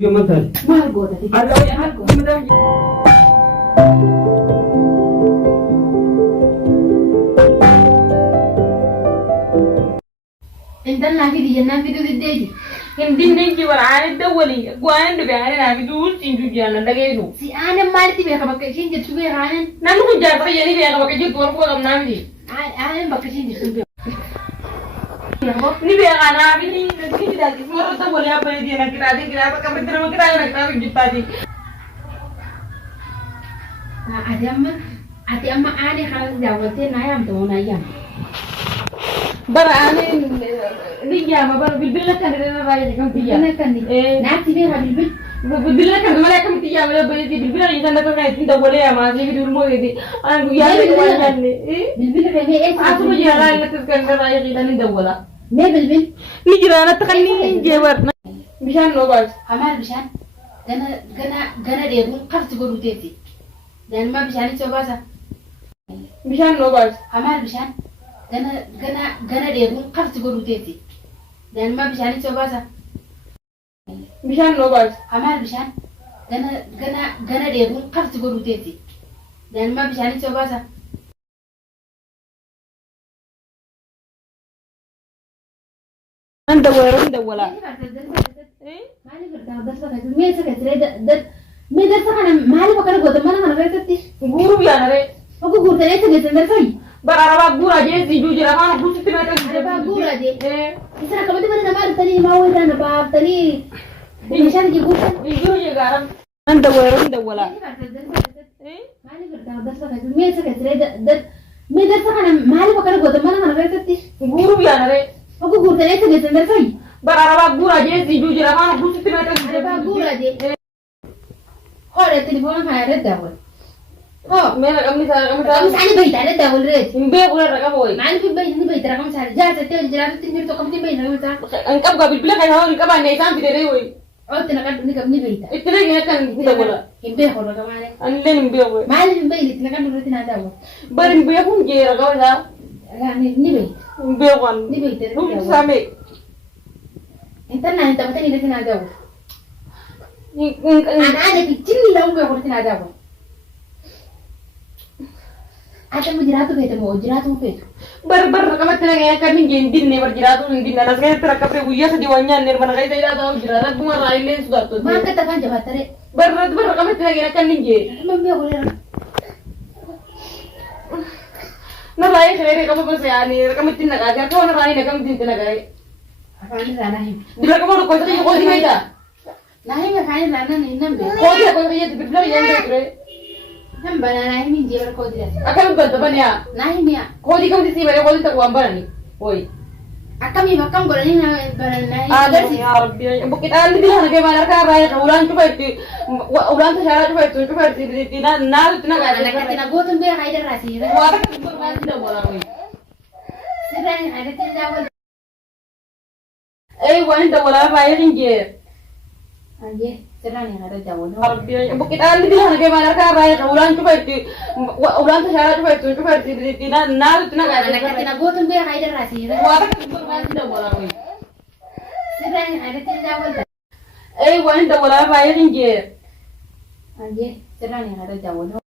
يوم مثلا ما القوة دي هلا انت اللي في دي جنان في دي دي Hindi ninki waraan dawali gwaan de bayan na bidul tinju jana dagayno si ana marti be ka bakka shin jitu be hanan nan ku jara yani be ka bakka jitu ko gam namdi ana bakka shin jitu be ni be ana bi ni ni da ki moro ta bole apa dia na kira ba ka bedra ma kira na kira jitta di ati amma ana khalas jawate na yam to na yam baraan ni jama bar bilbil kan dina raja kam tiya ana kan ni na ti be ha bilbil bilbil kan mala kam tiya mala bari di bilbil ni tanda ka tinda bole ya ma ji dur mo di an gu ya ni wan ni bilbil ka me asu mo ya la na kan na raja ki dan dawala me bilbil ni jira na takalni je war na bishan no bas amal bishan gana de gun qarti goru teti dan ma bishan ci basa bishan no bas amal bishan gana de gun qarti goru teti dan ma bishan ci basa bishan no bas amal bishan gana de gun qarti goru teti dan ma bishan ci basa anda wala مالي برتاح بس بقى مين سكت ريد مين ده سكنا مالي بكرة قدام ما أنا بيتتي guru ya nare aku gurta itu gitu ngerti barara gura je si jujur apa busi tina kan apa gura aja misalnya kamu tuh mana nama tadi mau itu anak apa tadi misalnya di gurta guru je garam anda wala مالي برتاح بس بقى مين سكت ريد مين ده سكنا مالي بكرة قدام ما أنا بيتتي guru ya nare aku gurta itu gitu ngerti barara gura je si jujur apa busi tina kan apa gura aja oh ada telepon kayak ada dah oh mera kami kamu sana bayi ada dah red imbe kula raka boy mana في bayi ini bayi terang kamu sana jangan setiap jalan tinggal tuh kamu bayi nama kita angkap gabil bila kayak hawa angkap ane sam bidere boy oh tenaga ini kamu bayi tak itre gina kan kita bola imbe kalau kamu ada anle imbe boy mana في bayi tenaga dulu tenaga ada bar imbe kun je raka wala lah ini bayi imbe kan ini bayi tenaga same entar nanti tempat ini tenaga ada anak kecil lah enggak tenaga ada mujiratu gitu mau jiratu gitu bar kama tena kan ngin din ne bar jiratu ngin na sai tera kape uya sa diwanya ne mana kai ida da jiratu bunga raile sudah to ma kata kan jabat tare bar kama tena kan nge membe boleh na lai khere kama bas ya ni kama tinna ga ko na rai na kama tinna ga apa ini sana ini dila kama ko sai ko di maida nah ini kan sana ini nambe ko di ko ya di bibla ya ndre हम बनाना है नहीं जेवर को दिया akam ban to banya नहीं मिया ko di kam di bare ko di ta ko ambara ni oi akam ही makam बोलनी ना बनाना है ada sih ya rabbi bukit andi bilang ke mana ka rai ulan coba itu ulan ta shara coba itu na tina ga anak kita nak buat tumbे हाइडर राशि है wa ta ko ma tidak bola oi सिर्फ ada tidak बोल eh wanda bola ba yin je aje सिर्फ नहीं ada jawab bukit andi bilang ke mana ka rai ulan coba itu ulan ta shara coba itu na tina ga anak kita nak buat tumbे हाइडर राशि है wa ta ko ma tidak bola oi सिर्फ ada tidak बोल eh wanda bola ba yin je aje सिर्फ नहीं ada jawab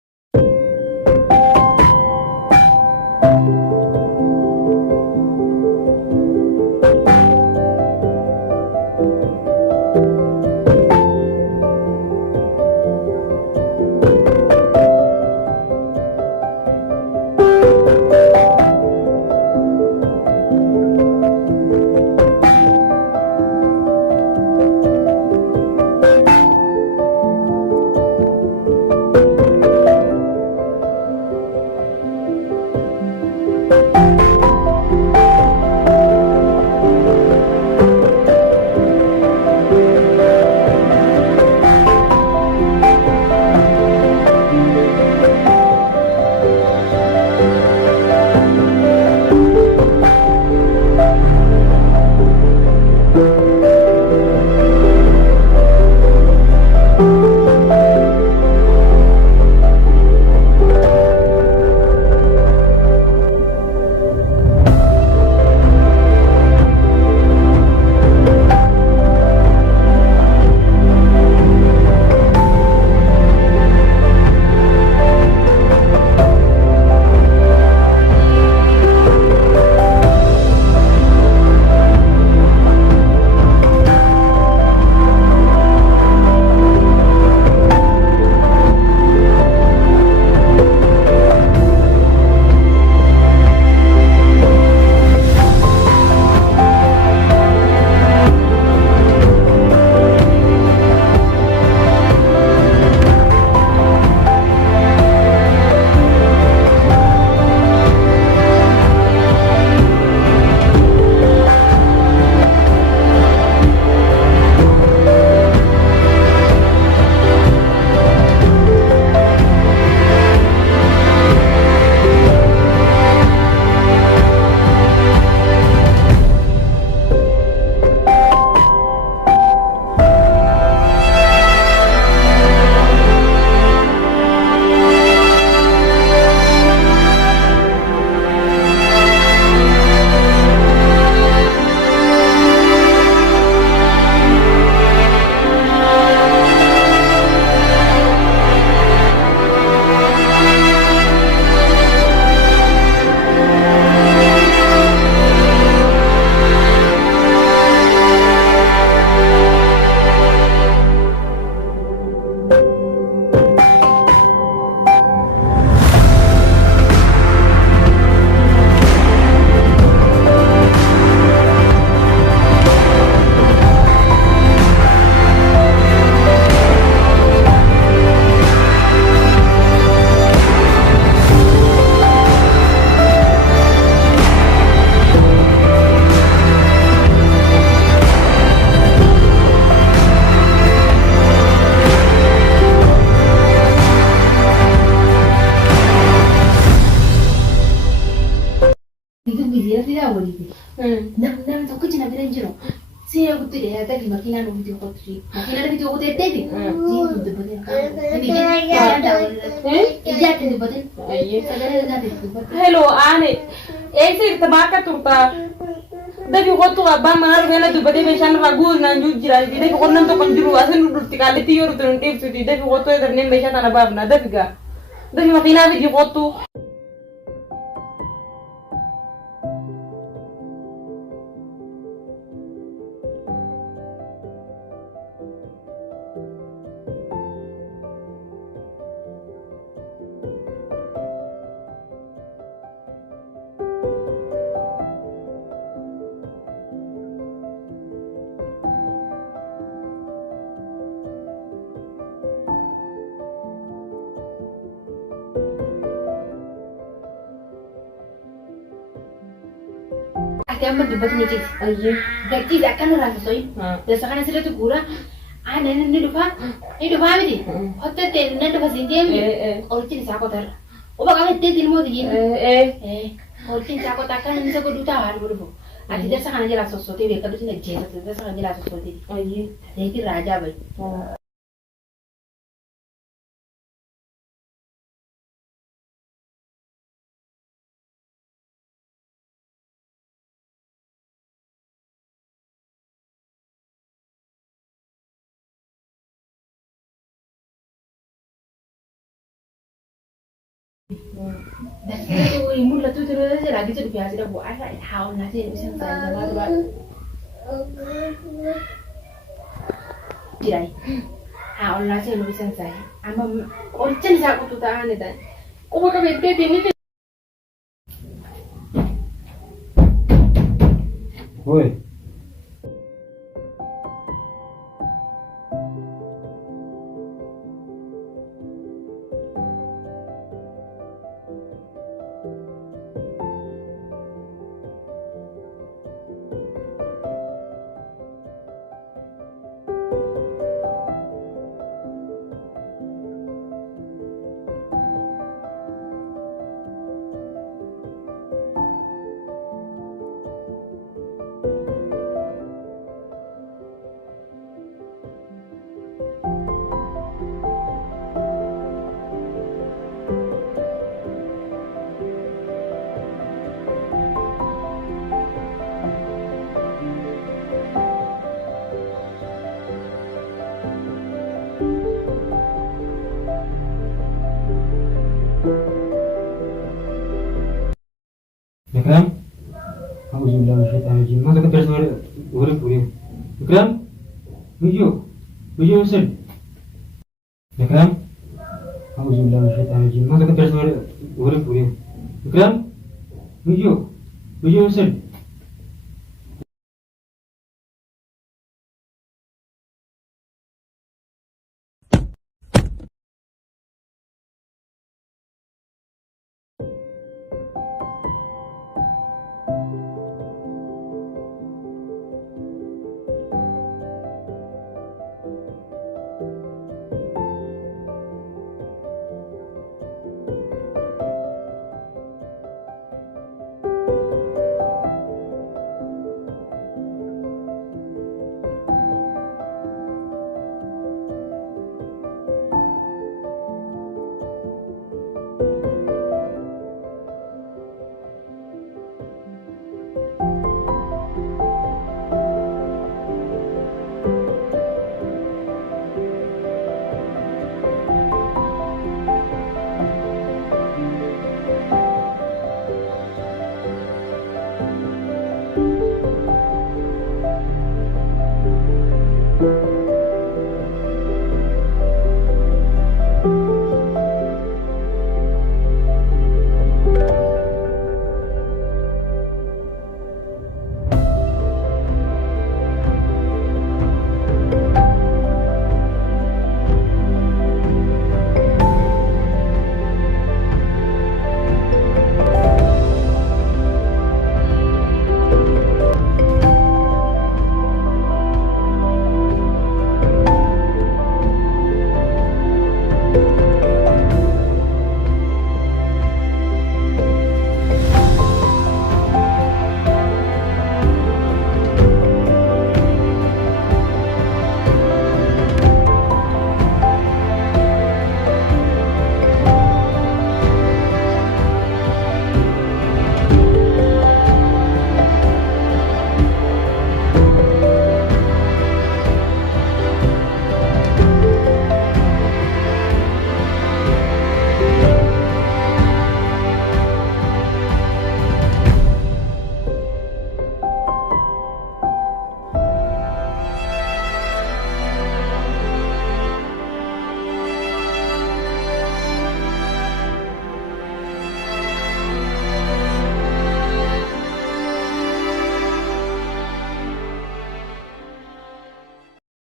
Kotti deh, tadi makinan lu video kotti. Makinan video kotti tadi. Ini tuh betul. Ini dia tahu. Iya tuh betul. Iya. Sadar nanti tuh betul. Hello, ane. Ese tabaka turta. Dabi kotu abba manar gana tu bade beshan ragu na jujira. Dabi konan to konjuru asen udur tikali tiyor tu nanti tu. Dabi kotu eder nem beshan tanah bab na dabi ga. Dabi makinan video kotu. Ada yang mendebat nih cik. Iya. Gaji tak kan rasa soi. Dasarnya sudah tuh gura. Ada ini dupa. Ini dupa apa sih? Hotel teh ini dupa sih dia. Orcin siapa tar? Oba kami teh di mau di. Orcin siapa tak kan ini saya kudu tahu harus berapa. Adi dasarnya jelas sosok dia kalau sini jelas dasarnya jelas sosok dia. Iya. Jadi raja bay. Dan kita tuh imun lah tuh terus lagi tuh biasa dah buat ada tahun nanti bisa saya buat jirai tahun nanti bisa saya ama orcin saya tuh tahan itu kau pakai bete ini Woi. Ikram, aku juga syaitan rajim. Masa kita terus boleh. Ikram, Miyoo sen. Ikram, aku juga syaitan rajim. Masa kita terus boleh. Ikram, Miyoo sen.